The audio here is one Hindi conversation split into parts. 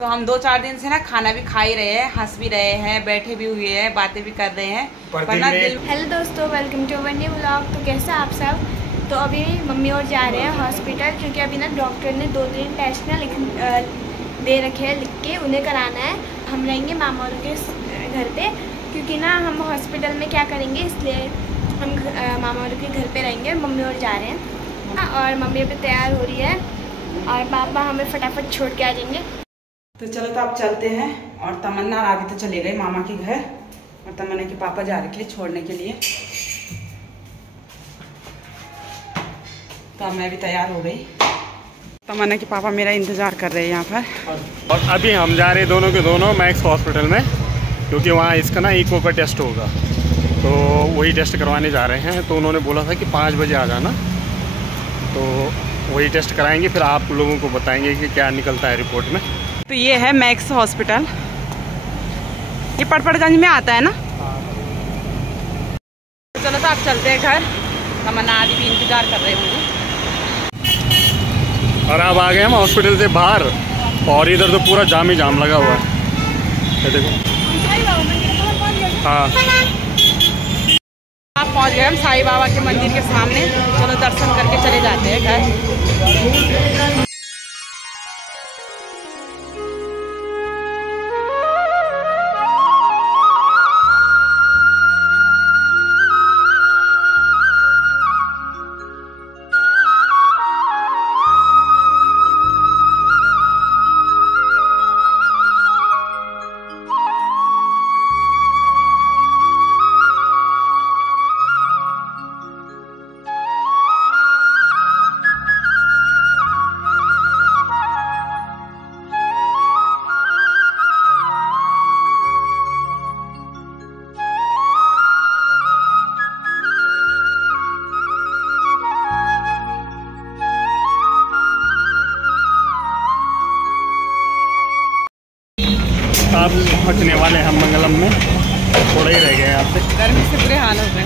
तो हम 2-4 दिन से ना खाना भी खा ही रहे हैं, हंस भी रहे हैं, बैठे भी हुए हैं, बातें भी कर रहे हैं। हेलो दोस्तों, welcome to our new vlog. तो कैसे आप सब? तो अभी मम्मी और जा रहे हैं हॉस्पिटल, क्योंकि अभी ना डॉक्टर ने 2-3 टेस्ट ना दे रखे हैं, लिख के उन्हें कराना है। हम रहेंगे मामा और के घर पे, क्योंकि ना हम हॉस्पिटल में क्या करेंगे, इसलिए हम मामा और के घर पे रहेंगे। मम्मी और जा रहे हैं और मम्मी अभी तैयार हो रही है और पापा हमें फटाफट छोड़ के आ जाएंगे। तो चलो, तो अब चलते हैं। और तमन्ना और आदि तो चले गए मामा के घर, और तमन्ना के पापा जा रखे छोड़ने के लिए। तो अब मैं भी तैयार हो गई। तमन्ना के पापा मेरा इंतज़ार कर रहे हैं यहाँ पर। और अभी हम जा रहे हैं दोनों के दोनों मैक्स हॉस्पिटल में, क्योंकि वहाँ इसका ना इको का टेस्ट होगा, तो वही टेस्ट करवाने जा रहे हैं। तो उन्होंने बोला था कि 5 बजे आ जाना, तो वही टेस्ट कराएंगे, फिर आप लोगों को बताएंगे कि क्या निकलता है रिपोर्ट में। तो ये है मैक्स हॉस्पिटल, ये पड़पड़गंज में आता है ना। तो चलो, तो आप चलते हैं घर। तमन्ना आदि भी इंतजार कर रहे होंगे। और अब आ गए हम हॉस्पिटल से बाहर, और इधर तो पूरा जाम ही जाम लगा हुआ है। ये देखो, हाँ आप पहुंच गए हम साईं बाबा के मंदिर के सामने। चलो, दर्शन करके चले जाते हैं घर। आप पहुँचने वाले हम मंगलम में, थोड़ा ही रह गए यहाँ पे, गर्मी से बुरे हाल हो गए।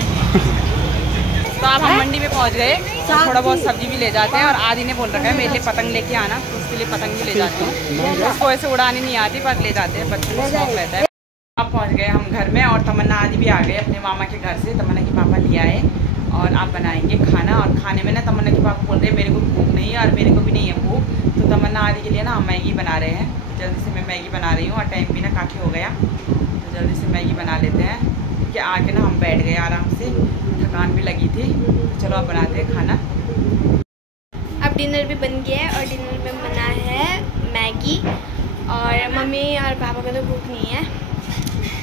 तो अब हम मंडी में पहुँच गए, थोड़ा बहुत सब्जी भी ले जाते हैं। और आदि ने बोल रखा है मेरे लिए पतंग लेके आना, तो उसके लिए पतंग भी ले जाते हैं। उसको ऐसे उड़ानी नहीं आती, पर ले जाते हैं, बच्चों को शौक रहता है। अब पहुँच गए हम घर में, और तमन्ना आदि भी आ गए अपने मामा के घर से। तमन्ना के पापा ले आए और आप बनाएंगे खाना। और खाने में ना तमन्ना के पापा बोल रहे हैं मेरे को भूख नहीं है, और मेरे को भी नहीं है भूख। तो तमन्ना आदि के लिए ना हम मैगी बना रहे हैं। जल्दी से मैं मैगी बना रही हूँ, और टाइम भी ना काफ़ी हो गया, तो जल्दी से मैगी बना लेते हैं, क्योंकि आके ना हम बैठ गए आराम से, थकान भी लगी थी। तो चलो अब बनाते हैं खाना। अब डिनर भी बन गया है, और डिनर में बना है मैगी। और मम्मी और पापा को तो भूख नहीं है,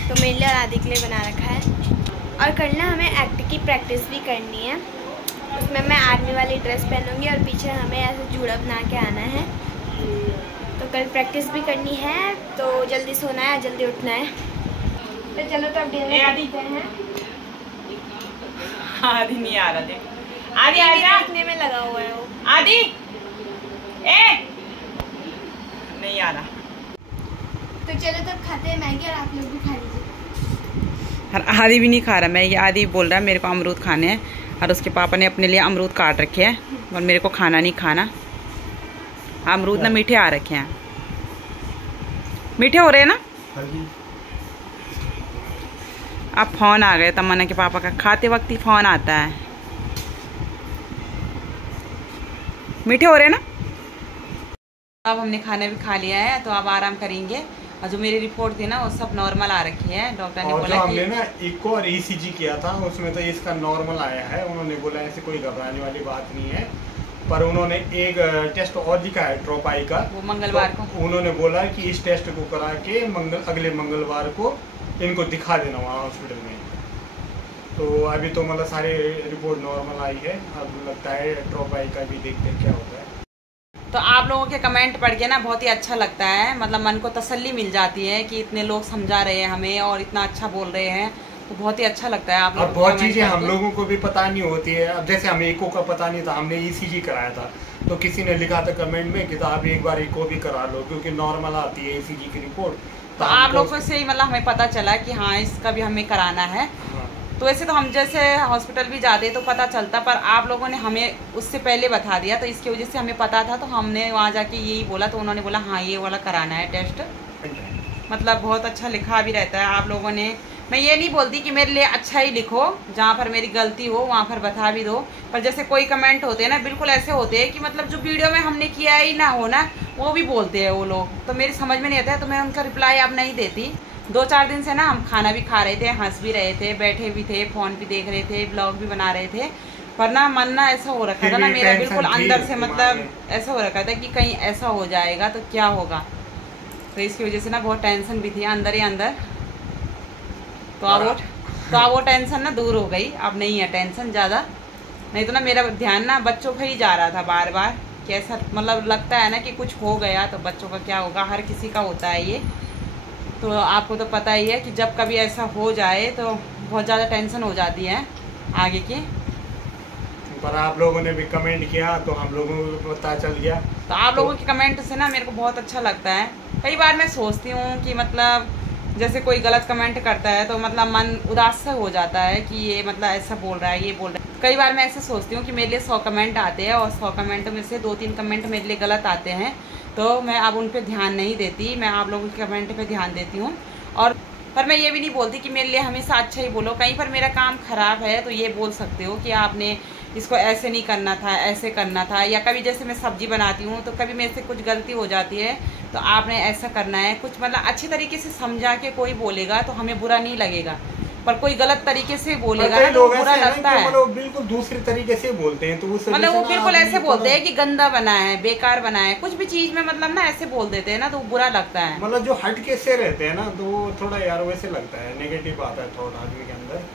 तो मेरे लिए और आदि के लिए बना रखा है। और कल ना हमें एक्ट की प्रैक्टिस भी करनी है। उसमें मैं आर्मी वाली ड्रेस पहनूंगी, और पीछे हमें ऐसे जूड़ा बना के आना है। तो कल प्रैक्टिस भी करनी है, तो जल्दी सोना है, जल्दी उठना है। तो चलो, तो अब डिनर करते हैं। आदि नहीं आ रहा, देख आदि देखने में लगा हुआ है वो। आदि नहीं आ रहा। तो चलो, तो खाते हैं मैगी, और आप लोग भी खा लीजिए। आदि भी नहीं खा रहा मैगी। आदि बोल रहा है मेरे को अमरूद खाने हैं, और उसके पापा ने अपने लिए अमरूद काट रखे हैं, और मेरे को खाना नहीं खाना। अमरूद ना मीठे आ रखे हैं, मीठे हो रहे हैं ना। अब फोन आ गए तमन्ना के पापा का, खाते वक्त ही फोन आता है। मीठे हो रहे हैं ना। अब हमने खाना भी खा लिया है, तो अब आराम करेंगे। और जो मेरी रिपोर्ट थी ना, वो सब नॉर्मल आ रखी है। डॉक्टर ने बोला कि हमने ना इको और ईसीजी किया था, उसमें तो इसका नॉर्मल आया है। उन्होंने बोला ऐसे कोई घबराने वाली बात नहीं है, पर उन्होंने एक टेस्ट और दिखाया है ट्रोपाई का, वो मंगलवार को। उन्होंने बोला कि इस टेस्ट को करा के अगले मंगलवार को इनको दिखा देना वहाँ हॉस्पिटल में। तो अभी तो मतलब सारे रिपोर्ट नॉर्मल आई है। अब लगता है ट्रोपाई का भी देखते हैं क्या होता है। तो आप लोगों के कमेंट पढ़ के ना बहुत ही अच्छा लगता है, मतलब मन को तसल्ली मिल जाती है कि इतने लोग समझा रहे हैं हमें, और इतना अच्छा बोल रहे हैं, तो बहुत ही अच्छा लगता है। आप लोग बहुत चीजें हम लोगों को भी पता नहीं होती है। अब जैसे हमें इको का पता नहीं था, हमने ईसीजी कराया था, तो किसी ने लिखा था कमेंट में कि तो आप एक बार इको भी करा लो, क्योंकि नॉर्मल आती है ईसीजी की रिपोर्ट। तो आप लोगों से ही मतलब हमें पता चला कि हाँ, इसका भी हमें कराना है। तो वैसे तो हम जैसे हॉस्पिटल भी जाते तो पता चलता, पर आप लोगों ने हमें उससे पहले बता दिया, तो इसकी वजह से हमें पता था, तो हमने वहाँ जाके यही बोला, तो उन्होंने बोला हाँ ये वाला कराना है टेस्ट। मतलब बहुत अच्छा लिखा भी रहता है आप लोगों ने। मैं ये नहीं बोलती कि मेरे लिए अच्छा ही लिखो, जहाँ पर मेरी गलती हो वहाँ पर बता भी दो, पर जैसे कोई कमेंट होते हैं ना बिल्कुल ऐसे होते हैं कि मतलब जो वीडियो में हमने किया ही ना हो ना, वो भी बोलते हैं वो लोग, तो मेरी समझ में नहीं आता है, तो मैं उनका रिप्लाई अब नहीं देती। 2-4 दिन से ना हम खाना भी खा रहे थे, हंस भी रहे थे, बैठे भी थे, फ़ोन भी देख रहे थे, ब्लॉग भी बना रहे थे, पर ना मन ना ऐसा हो रखा था ना मेरा बिल्कुल अंदर से, मतलब ऐसा हो रखा था कि कहीं ऐसा हो जाएगा तो क्या होगा, तो इसकी वजह से ना बहुत टेंशन भी थी अंदर ही अंदर। तो अब वो टेंशन ना दूर हो गई, अब नहीं है टेंशन ज़्यादा। नहीं तो ना मेरा ध्यान ना बच्चों पर ही जा रहा था बार बार, कैसा मतलब लगता है ना कि कुछ हो गया तो बच्चों का क्या होगा, हर किसी का होता है ये, तो आपको तो पता ही है कि जब कभी ऐसा हो जाए तो बहुत ज़्यादा टेंशन हो जाती है आगे की। पर आप लोगों ने भी कमेंट किया तो हम लोगों को भी पता चल गया, तो आप लोगों के कमेंट से ना मेरे को बहुत अच्छा लगता है। कई बार मैं सोचती हूँ कि मतलब जैसे कोई गलत कमेंट करता है तो मतलब मन उदास सा हो जाता है कि ये मतलब ऐसा बोल रहा है, ये बोल रहा है। कई बार मैं ऐसे सोचती हूँ कि मेरे लिए 100 कमेंट आते हैं और 100 कमेंट में से 2-3 कमेंट मेरे लिए गलत आते हैं, तो मैं अब उन पे ध्यान नहीं देती, मैं आप लोगों के कमेंट पे ध्यान देती हूँ। और पर मैं ये भी नहीं बोलती कि मेरे लिए हमेशा अच्छा ही बोलो, कहीं पर मेरा काम खराब है तो ये बोल सकते हो कि आपने इसको ऐसे नहीं करना था, ऐसे करना था, या कभी जैसे मैं सब्जी बनाती हूँ तो कभी मेरे से कुछ गलती हो जाती है तो आपने ऐसा करना है, कुछ मतलब अच्छी तरीके से समझा के कोई बोलेगा तो हमें बुरा नहीं लगेगा, पर कोई गलत तरीके से बोलेगा ना तो बुरा लगता है। मतलब बिल्कुल दूसरे तरीके से बोलते हैं, तो उस मतलब वो बिल्कुल ऐसे बोलते हैं कि गंदा बना है, बेकार बना है, कुछ भी चीज में मतलब ना ऐसे बोल देते हैं ना तो बुरा लगता है। मतलब जो हट के से रहते हैं ना तो वो थोड़ा यार वैसे लगता है, नेगेटिव आता है थोड़ा आदमी के अंदर।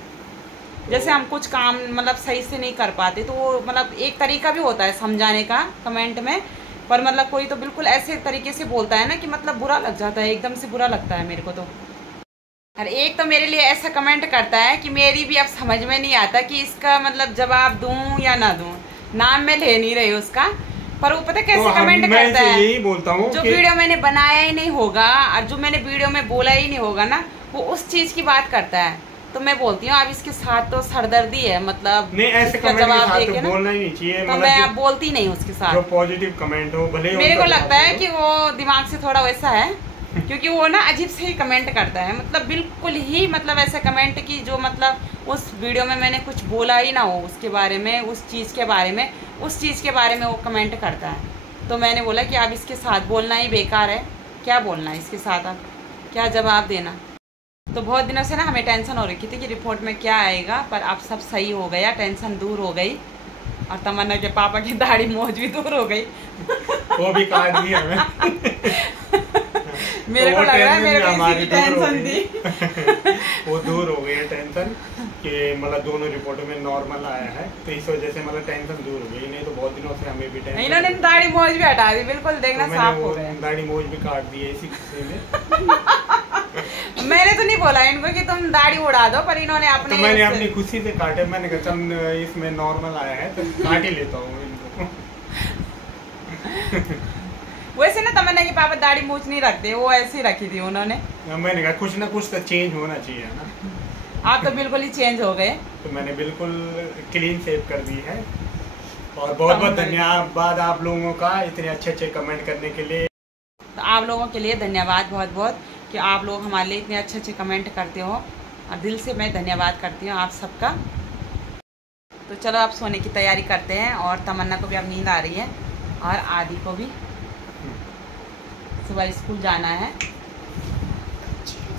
जैसे हम कुछ काम मतलब सही से नहीं कर पाते तो वो मतलब एक तरीका भी होता है समझाने का कमेंट में, पर मतलब कोई तो बिल्कुल ऐसे तरीके से बोलता है ना कि मतलब बुरा लग जाता है, एकदम से बुरा लगता है मेरे को तो। और एक तो मेरे लिए ऐसा कमेंट करता है कि मेरी भी अब समझ में नहीं आता कि इसका मतलब जवाब दूं या ना दूं, नाम मैं ले नहीं रही उसका, पर वो पता कैसे तो कमेंट करता है, यही बोलता हूँ जो वीडियो मैंने बनाया ही नहीं होगा और जो मैंने वीडियो में बोला ही नहीं होगा ना, वो उस चीज की बात करता है। तो मैं बोलती हूँ अब इसके साथ तो सरदर्दी है, मतलब नहीं ऐसे कमेंट जवाब देके ना बोलना ही नहीं चाहिए, तो मैं अब बोलती नहीं उसके साथ। जो पॉजिटिव कमेंट हो भले मेरे को लगता है कि वो दिमाग से थोड़ा वैसा है, क्योंकि वो ना अजीब से ही कमेंट करता है, मतलब बिल्कुल ही मतलब ऐसे कमेंट की जो मतलब उस वीडियो में मैंने कुछ बोला ही ना हो उसके बारे में, उस चीज़ के बारे में, उस चीज़ के बारे में वो कमेंट करता है। तो मैंने बोला कि अब इसके साथ बोलना ही बेकार है, क्या बोलना है इसके साथ, अब क्या जवाब देना। तो बहुत दिनों से ना हमें टेंशन हो रखी थी कि रिपोर्ट में क्या आएगा, पर अब सब सही हो गया, टेंशन दूर हो गई और तमन्ना के पापा की दाढ़ी मोज भी दूर हो गई। वो भी काट दी हमें। मेरे को लग रहा है मेरे को इसी की टेंशन थी। वो दूर हो गई है टेंशन कि मतलब दोनों रिपोर्टों में नॉर्मल आया है, तो इस वजह से मतलब टेंशन दूर हो गई, नहीं तो बहुत दिनों से हमें भी टेंशन। इन्होंने दाढ़ी मोज भी हटा दी, बिल्कुल देखना तो साफ हो गया। दाढ़ी मोज भी काट दी है इसी खुशी में। मैंने तो नहीं बोला इनको कि तुम दाढ़ी उड़ा दो, पर इन्होंने अपने तो मैंने अपनी खुशी से काटे, मैंने कहा चल इसमें नॉर्मल आया है तो काट ही लेता हूँ इनको। वैसे ना तमन्ना के पापा दाढ़ी मूछ नहीं रखते, वो ऐसी रखी थी उन्होंने। मैंने कहा कुछ ना कुछ तो चेंज होना चाहिए ना। आप तो बिल्कुल ही चेंज हो गए। तो मैंने बिल्कुल क्लीन शेव कर दी है, और बहुत बहुत धन्यवाद आप लोगों का इतने अच्छे अच्छे कमेंट करने के लिए। तो आप लोगों के लिए धन्यवाद बहुत बहुत कि आप लोग हमारे लिए इतने अच्छे अच्छे कमेंट करते हो, और दिल से मैं धन्यवाद करती हूँ आप सबका। तो चलो आप सोने की तैयारी करते हैं, और तमन्ना को भी अब नींद आ रही है और आदि को भी सुबह स्कूल जाना है।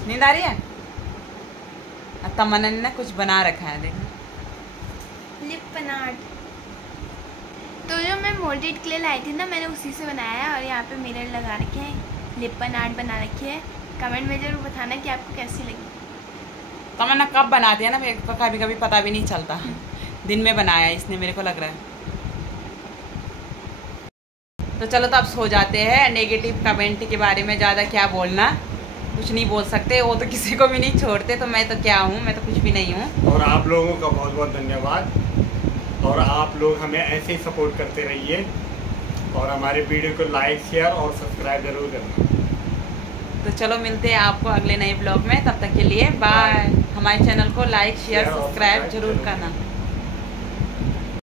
नींद आ रही है। और तमन्ना ने ना कुछ बना रखा है, देखो लिप आर्ट। तो जो मैं मोल्डेड क्ले लाई थी ना, मैंने उसी से बनाया है, और यहाँ पे मिरर लगा रखे हैं, लिप आर्ट बना रखी है। कमेंट में जरूर बताना कि आपको कैसी लगी। तमन्ना कब बनाती है ना, मेरे को कभी कभी पता भी नहीं चलता। दिन में बनाया इसने, मेरे को लग रहा है। तो चलो तो अब सो जाते हैं। नेगेटिव कमेंट के बारे में ज़्यादा क्या बोलना, कुछ नहीं बोल सकते, वो तो किसी को भी नहीं छोड़ते, तो मैं तो क्या हूँ, मैं तो कुछ भी नहीं हूँ। और आप लोगों का बहुत बहुत धन्यवाद, और आप लोग हमें ऐसे ही सपोर्ट करते रहिए, और हमारे वीडियो को लाइक शेयर और सब्सक्राइब जरूर करना। तो चलो मिलते हैं आपको अगले नए ब्लॉग में, तब तक के लिए बाय। हमारे चैनल को लाइक शेयर सब्सक्राइब जरूर करना।